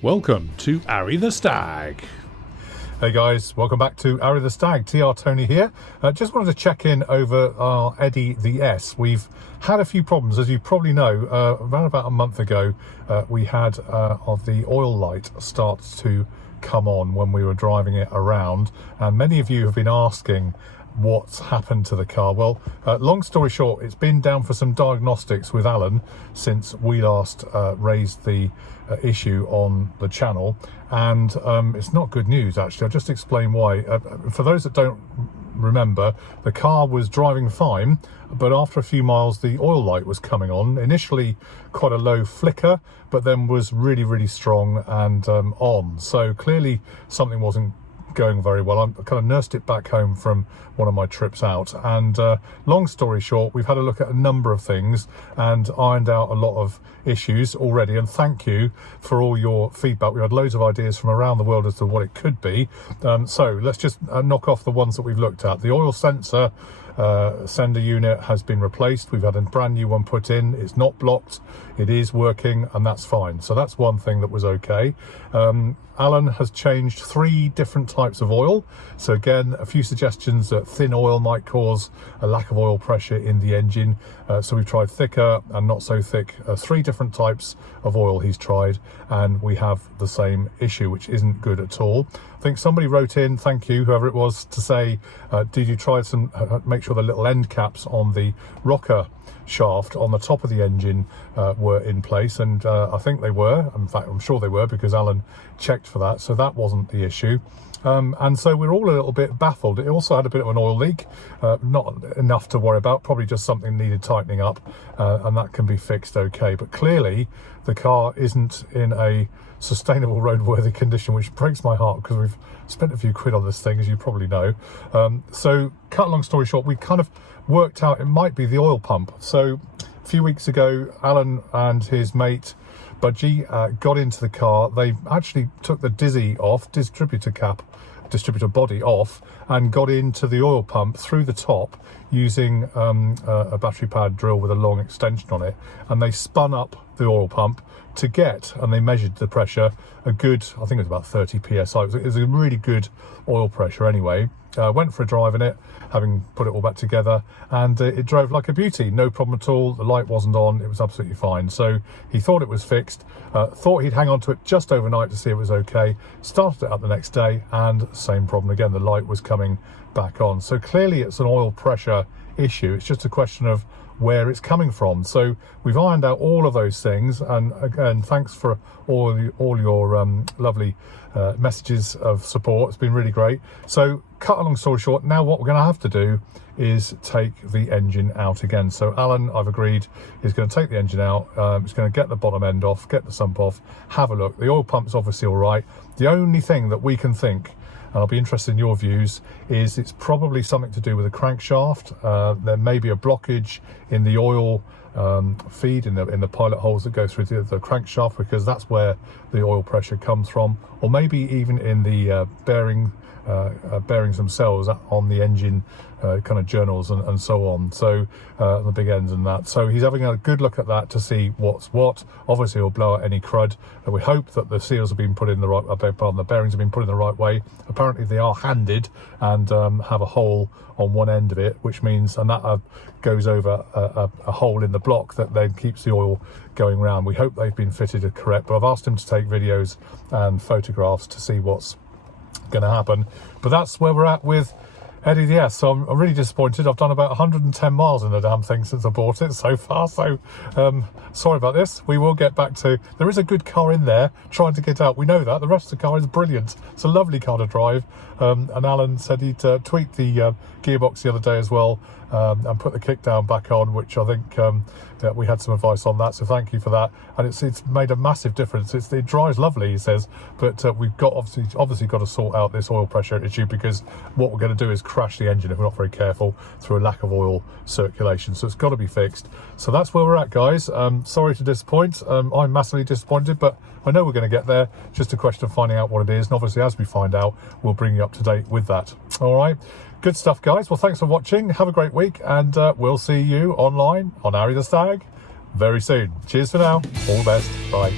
Welcome to Arry the Stag. Hey guys, welcome back to Arry the Stag. TR Tony here. Just wanted to check in over our Eddie the Ess. We've had a few problems, as you probably know. Around about a month ago, we had of the oil light start to come on when we were driving it around, and many of you have been asking what's happened to the car. Well, long story short, it's been down for some diagnostics with Alan since we last raised the issue on the channel, and it's not good news actually. I'll just explain why. For those that don't remember, the car was driving fine, but after a few miles the oil light was coming on. Initially quite a low flicker, but then was really strong and on. So clearly something wasn't going very well. I kind of nursed it back home from one of my trips out, and long story short, we've had a look at a number of things and ironed out a lot of issues already, and thank you for all your feedback. We had loads of ideas from around the world as to what it could be, so let's just knock off the ones that we've looked at. The oil sensor sender unit has been replaced. We've had a brand new one put in. It's not blocked, it is working, and that's fine. So that's one thing that was okay. Alan has changed 3 different types of oil. So again, a few suggestions that thin oil might cause a lack of oil pressure in the engine. So we've tried thicker and not so thick. 3 different types of oil he's tried, and we have the same issue, which isn't good at all. I think somebody wrote in, thank you, whoever it was, to say, did you try some, make sure the little end caps on the rocker shaft on the top of the engine were in place, and I think they were. In fact, I'm sure they were, because Alan checked for that, so that wasn't the issue. And so we're all a little bit baffled. It also had a bit of an oil leak, not enough to worry about, probably just something needed tightening up, and that can be fixed okay. But clearly the car isn't in a sustainable roadworthy condition, which breaks my heart, because we've spent a few quid on this thing, as you probably know. So cut a long story short, we kind of worked out it might be the oil pump. So a few weeks ago, Alan and his mate Budgie got into the car. They actually took the distributor body off, and got into the oil pump through the top using a battery powered drill with a long extension on it, and they spun up the oil pump to get, and they measured the pressure, a good, I think it was about 30 psi. It was a really good oil pressure anyway. Went for a drive in it, having put it all back together, and it drove like a beauty, no problem at all. The light wasn't on, it was absolutely fine. So he thought it was fixed, thought he'd hang on to it just overnight to see it was okay, started it up the next day, and same problem again, the light was coming back on. So clearly it's an oil pressure issue. It's just a question of where it's coming from. So we've ironed out all of those things, and again, thanks for all your lovely messages of support. It's been really great. So cut a long story short, now what we're going to have to do is take the engine out again. So Alan, I've agreed, is going to take the engine out. It's going to get the bottom end off, get the sump off, have a look. The oil pump's obviously all right. The only thing that we can think, and I'll be interested in your views, is it's probably something to do with the crankshaft. There may be a blockage in the oil feed, in the pilot holes that go through the crankshaft, because that's where the oil pressure comes from, or maybe even in the bearings themselves on the engine kind of journals and so on, so the big ends and that. So he's having a good look at that to see what's what. Obviously he'll blow out any crud, and we hope that the seals have been put in the right, the bearings have been put in the right way. Apparently they are handed and have a hole on one end of it, which means, and that goes over a hole in the block that then keeps the oil going around. We hope they've been fitted correct, but I've asked him to take videos and photographs to see what's going to happen. But that's where we're at with Eddie the Ess. So I'm really disappointed. I've done about 110 miles in the damn thing since I bought it so far, so sorry about this. We will get back to, there is a good car in there trying to get out, we know that. The rest of the car is brilliant. It's a lovely car to drive, and Alan said he'd tweaked the gearbox the other day as well, and put the kick down back on, which I think that we had some advice on that, so thank you for that. And it's made a massive difference. It drives lovely, he says, but we've got obviously got to sort out this oil pressure issue, because what we're going to do is crash the engine if we're not very careful through a lack of oil circulation. So it's got to be fixed. So that's where we're at, guys. Sorry to disappoint. I'm massively disappointed, but I know we're going to get there. Just a question of finding out what it is, and obviously as we find out, we'll bring you up to date with that. All right, good stuff, guys. Well, thanks for watching. Have a great week, and we'll see you online on Arry the Stag very soon. Cheers for now. All the best. Bye.